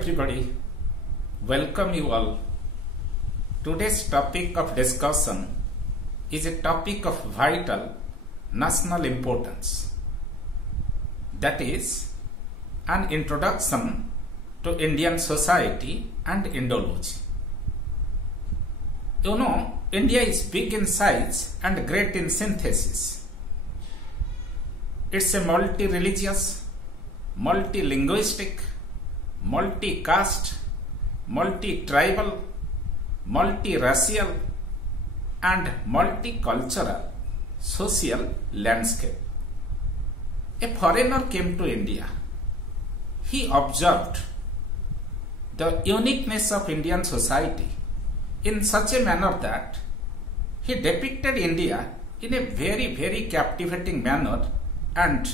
everybody, welcome you all. Today's topic of discussion is a topic of vital national importance. That is an introduction to Indian society and Indology. You know, India is big in size and great in synthesis. It's a multi-religious, multi-linguistic, multi-caste, multi-tribal, multi-racial and multicultural social landscape. A foreigner came to India. He observed the uniqueness of Indian society in such a manner that he depicted India in a very captivating manner, and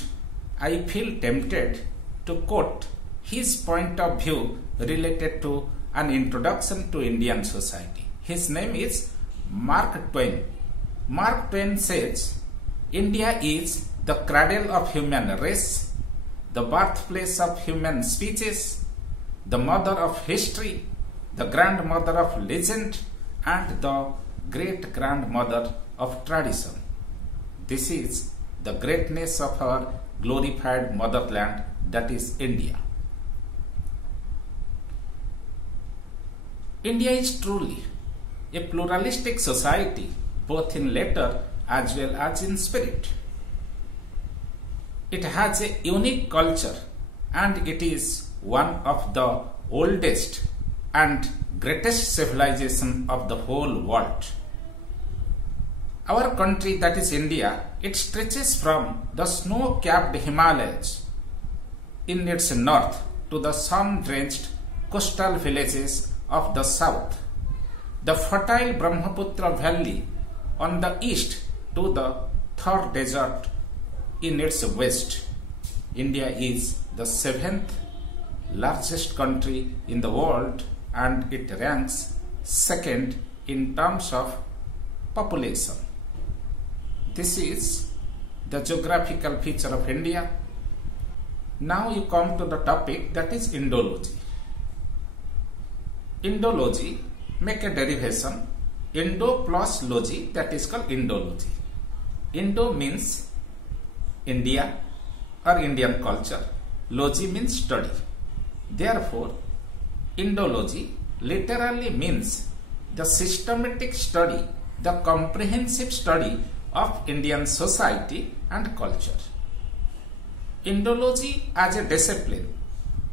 I feel tempted to quote his point of view related to an introduction to Indian society. His name is Mark Twain. Mark Twain says, India is the cradle of human race, the birthplace of human species, the mother of history, the grandmother of legend, and the great-grandmother of tradition. This is the greatness of our glorified motherland, that is India. India is truly a pluralistic society, both in letter as well as in spirit. It has a unique culture and it is one of the oldest and greatest civilization of the whole world. Our country, that is India, it stretches from the snow-capped Himalayas in its north to the sun-drenched coastal villages of the south, the fertile Brahmaputra valley on the east to the Thar desert in its west. India is the 7th largest country in the world and it ranks second in terms of population. This is the geographical feature of India. Now you come to the topic, that is Indology. Indology, make a derivation, Indo plus logy, that is called Indology. Indo means India or Indian culture, logy means study. Therefore, Indology literally means the systematic study, the comprehensive study of Indian society and culture. Indology as a discipline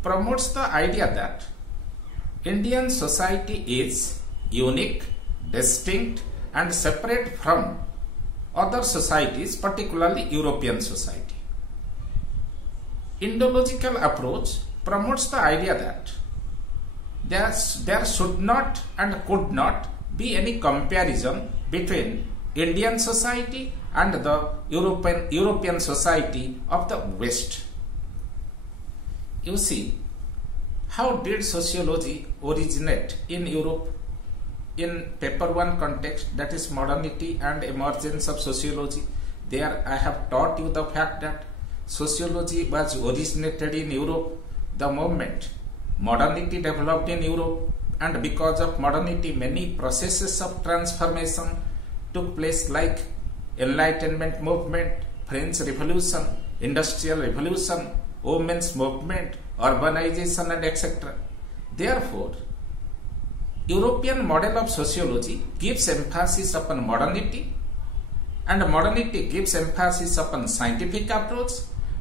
promotes the idea that Indian society is unique, distinct and separate from other societies, particularly European society. Indological approach promotes the idea that there should not and could not be any comparison between Indian society and the European society of the West. You see, how did sociology originate in Europe? In paper 1 context, that is modernity and emergence of sociology, there I have taught you the fact that sociology was originated in Europe the moment modernity developed in Europe, and because of modernity many processes of transformation took place, like Enlightenment movement, French Revolution, Industrial Revolution, Women's movement, urbanization and etc. Therefore, European model of sociology gives emphasis upon modernity, and modernity gives emphasis upon scientific approach,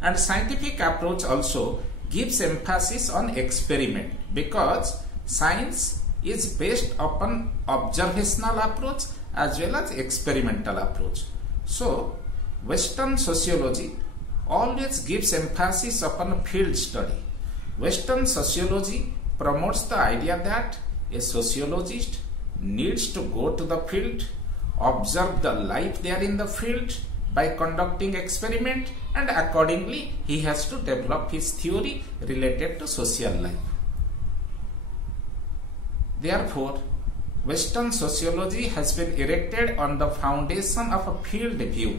and scientific approach also gives emphasis on experiment, because science is based upon observational approach as well as experimental approach. So, Western sociology always gives emphasis upon field study. Western sociology promotes the idea that a sociologist needs to go to the field, observe the life there in the field by conducting experiment, and accordingly he has to develop his theory related to social life. Therefore, Western sociology has been erected on the foundation of a field view.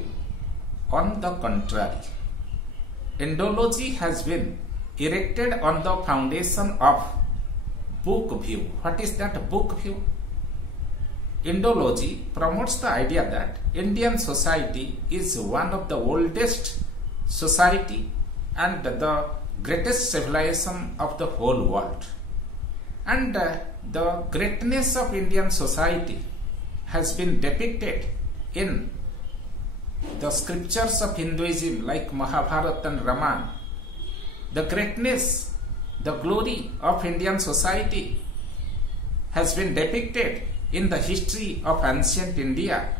On the contrary, Indology has been erected on the foundation of book view. What is that book view? Indology promotes the idea that Indian society is one of the oldest society and the greatest civilization of the whole world. And the greatness of Indian society has been depicted in the scriptures of Hinduism like Mahabharata and Ramayana. The greatness, the glory of Indian society has been depicted in the history of ancient India.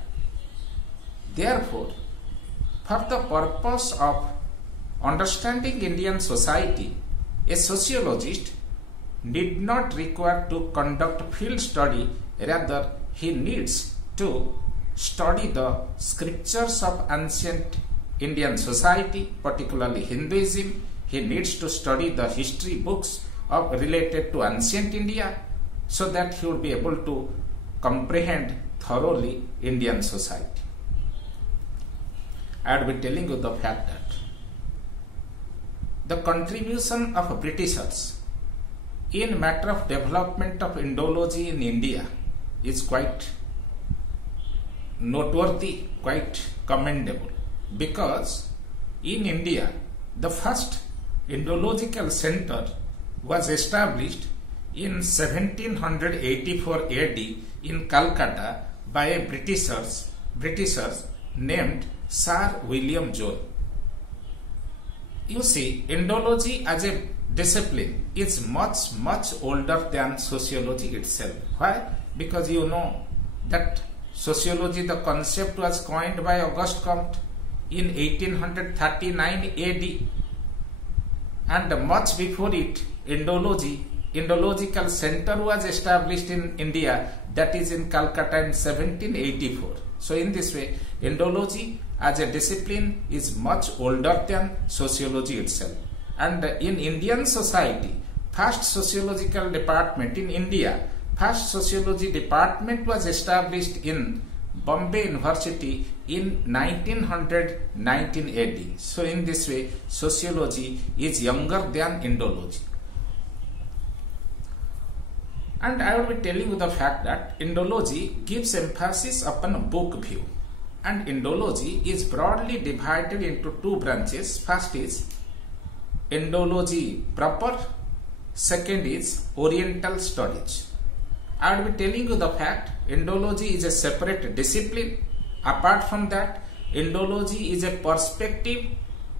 Therefore, for the purpose of understanding Indian society, a sociologist need not require to conduct field study, rather he needs to study the scriptures of ancient Indian society, particularly Hinduism. He needs to study the history books related to ancient India, so that he will be able to comprehend thoroughly Indian society. I will be telling you the fact that the contribution of Britishers in matter of development of Indology in India is quite noteworthy, quite commendable, because in India the first Indological center was established in 1784 AD in Calcutta by a Britishers named Sir William Joy. You see, Indology as a discipline is much older than sociology itself. Why? Because you know that sociology, the concept was coined by Auguste Comte in 1839 AD, and much before it, Indological center was established in India, that is in Calcutta in 1784. So in this way, Indology as a discipline is much older than sociology itself. And in Indian society, first sociological department in India, first sociology department was established in Bombay University in 1919 AD. So in this way, sociology is younger than Indology. And I will be telling you the fact that Indology gives emphasis upon book view. And Indology is broadly divided into two branches. First is Indology proper, second is Oriental studies. I will be telling you the fact Indology is a separate discipline. Apart from that, Indology is a perspective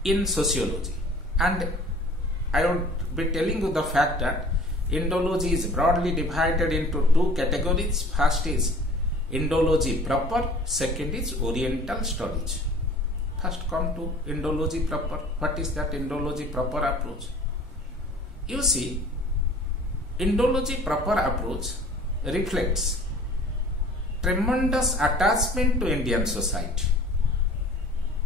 in sociology. And I will be telling you the fact that Indology is broadly divided into two categories. First is Indology proper, second is Oriental studies. First come to Indology proper. What is that Indology proper approach? You see, Indology proper approach reflects tremendous attachment to Indian society.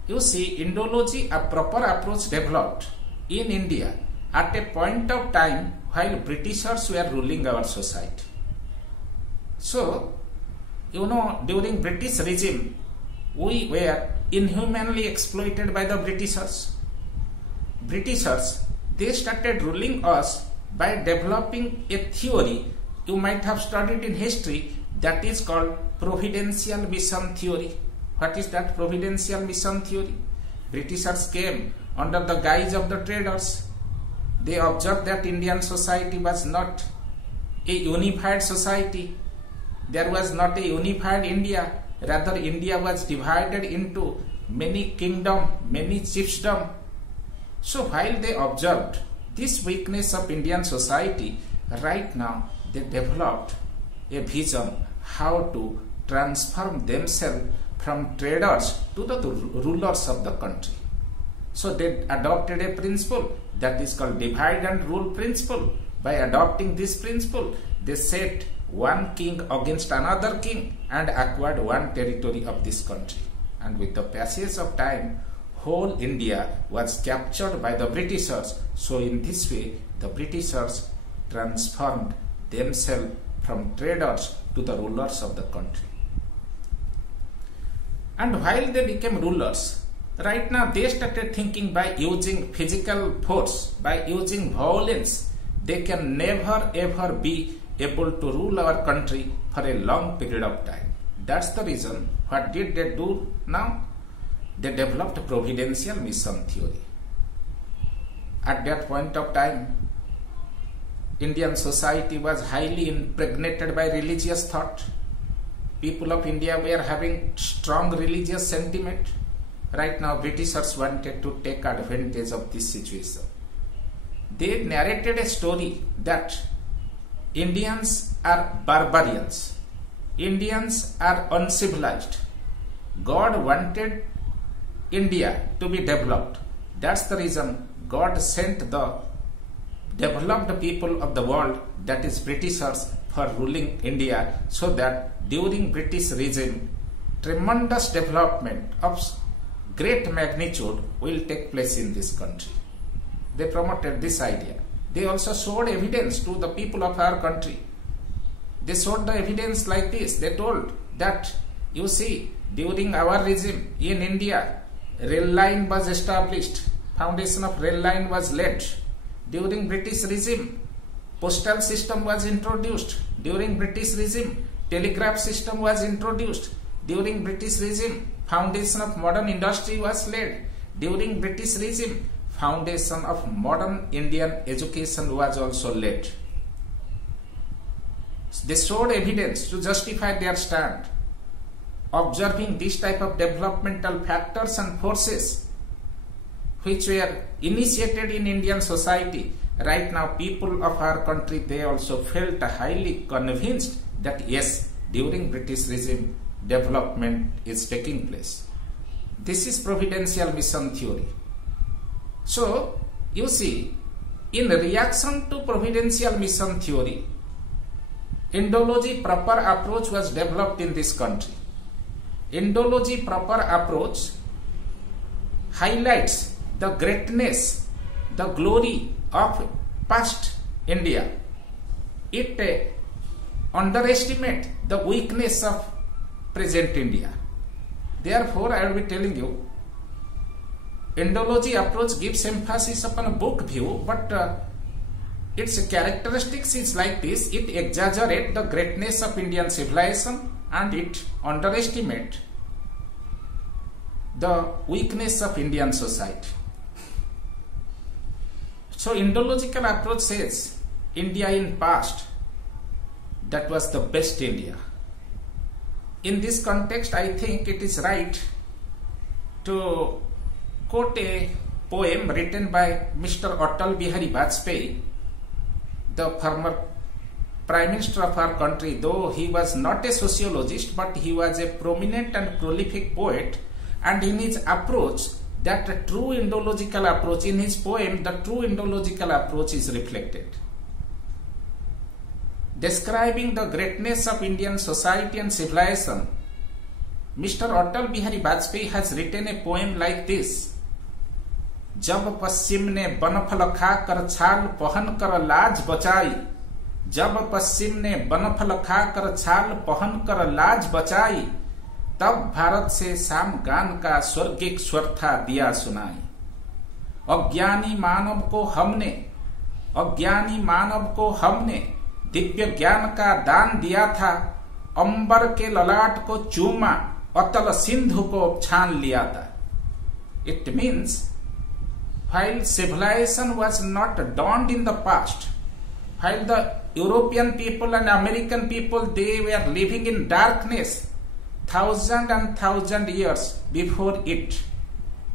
You see, Indology, a proper approach developed in India at a point of time while Britishers were ruling our society. So, you know, during British regime, we were inhumanly exploited by the Britishers. Britishers, they started ruling us by developing a theory you might have studied in history, that is called Providential Mission Theory. What is that Providential Mission Theory? Britishers came under the guise of the traders. They observed that Indian society was not a unified society. There was not a unified India. Rather, India was divided into many kingdoms, many chiefdoms. So while they observed this weakness of Indian society, right now they developed a vision how to transform themselves from traders to the rulers of the country. So they adopted a principle that is called divide and rule principle. By adopting this principle, they set one king against another king and acquired one territory of this country. And with the passage of time, whole India was captured by the Britishers. So in this way, the Britishers transformed themselves from traders to the rulers of the country. And while they became rulers, right now they started thinking by using physical force, by using violence, they can never ever be able to rule our country for a long period of time. That's the reason. What did they do now? They developed providential mission theory. At that point of time, Indian society was highly impregnated by religious thought. People of India were having strong religious sentiment. Right now, Britishers wanted to take advantage of this situation. They narrated a story that Indians are barbarians. Indians are uncivilized. God wanted India to be developed. That's the reason God sent the developed people of the world, that is Britishers, for ruling India, so that during British regime, tremendous development of great magnitude will take place in this country. They promoted this idea. They also showed evidence to the people of our country. They showed the evidence like this. They told that, you see, during our regime in India, rail line was established. Foundation of rail line was laid. During British regime, postal system was introduced. During British regime, telegraph system was introduced. During British regime, foundation of modern industry was laid. During British regime, foundation of modern Indian education was also laid. They showed evidence to justify their stand. Observing this type of developmental factors and forces which were initiated in Indian society, right now people of our country, they also felt highly convinced that yes, during British regime, development is taking place. This is providential mission theory. So, you see, in reaction to providential mission theory, Indology proper approach was developed in this country. Indology proper approach highlights the greatness, the glory of past India. It underestimates the weakness of present India. Therefore, I will be telling you, Indology approach gives emphasis upon a book view, but its characteristics is like this. It exaggerates the greatness of Indian civilization and it underestimates the weakness of Indian society. So, Indological approach says India in past, that was the best India. In this context, I think it is right to quote a poem written by Mr. Atal Bihari Vajpayee, the former Prime Minister of our country. Though he was not a sociologist, but he was a prominent and prolific poet, and in his approach, that true Indological approach, in his poem, the true Indological approach is reflected. Describing the greatness of Indian society and civilization, Mr. Atal Bihari Vajpayee has written a poem like this. जब पश्चिम ने बनफल खाकर छाल पहन कर लाज बचाई, जब पश्चिम ने बनफल खाकर छाल पहन कर लाज बचाई, तब भारत से साम गान का स्वर्गिक स्वर था दिया सुनाई। अज्ञानी मानव को हमने दिव्य ज्ञान का दान दिया था, अंबर के ललाट को चूमा, अतल सिंधु को छान लिया था। It means, while civilization was not dawned in the past, while the European people and American people, they were living in darkness, thousand and thousand years before it,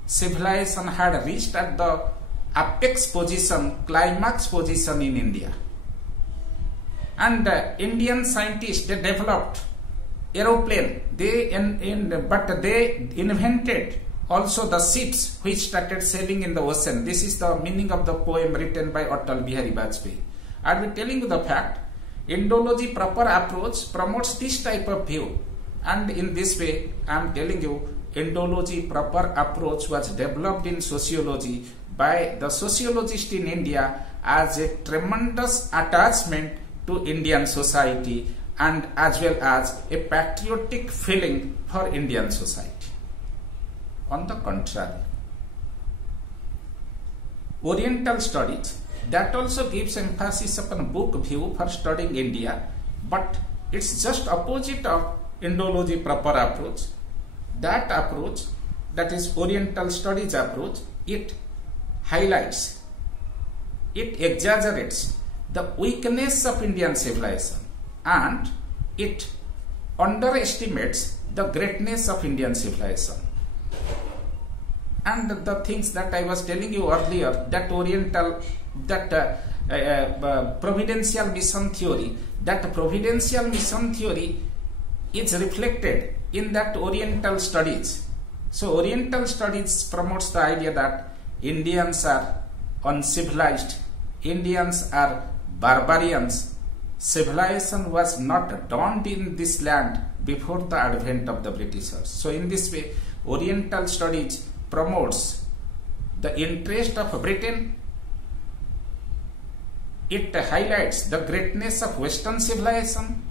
civilization had reached at the apex position, climax position in India. And Indian scientists, they developed aeroplane, but they invented also the ships which started sailing in the ocean. This is the meaning of the poem written by Atal Bihari Vajpayee. I will be telling you the fact. Indology proper approach promotes this type of view, and in this way I am telling you, Indology proper approach was developed in sociology by the sociologist in India as a tremendous attachment to Indian society and as well as a patriotic feeling for Indian society. On the contrary, Oriental studies that also gives emphasis upon book view for studying India, but it's just opposite of Indology proper approach. That approach, that is Oriental Studies approach, it highlights, it exaggerates the weakness of Indian civilization and it underestimates the greatness of Indian civilization. And the things that I was telling you earlier, that Oriental, that providential mission theory, is reflected in that Oriental studies. So Oriental studies promotes the idea that Indians are uncivilized, Indians are barbarians. Civilization was not dawned in this land before the advent of the Britishers. So in this way, Oriental studies promotes the interest of Britain. It highlights the greatness of Western civilization.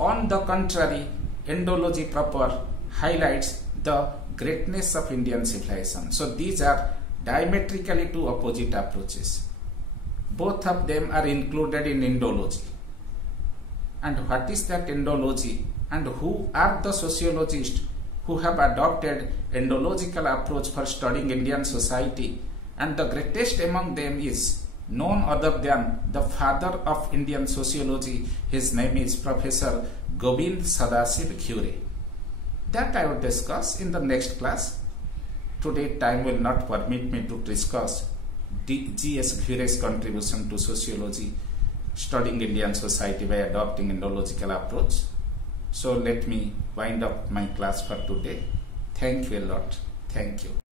On the contrary, Indology proper highlights the greatness of Indian civilization. So these are diametrically two opposite approaches. Both of them are included in Indology. And what is that Indology? And who are the sociologists who have adopted Indological approach for studying Indian society? And the greatest among them is none other than the father of Indian sociology. His name is Professor Gobind Sadasiv Ghure. That I will discuss in the next class. Today time will not permit me to discuss G.S. Ghure's contribution to sociology, studying Indian society by adopting Indological approach. So let me wind up my class for today. Thank you a lot. Thank you.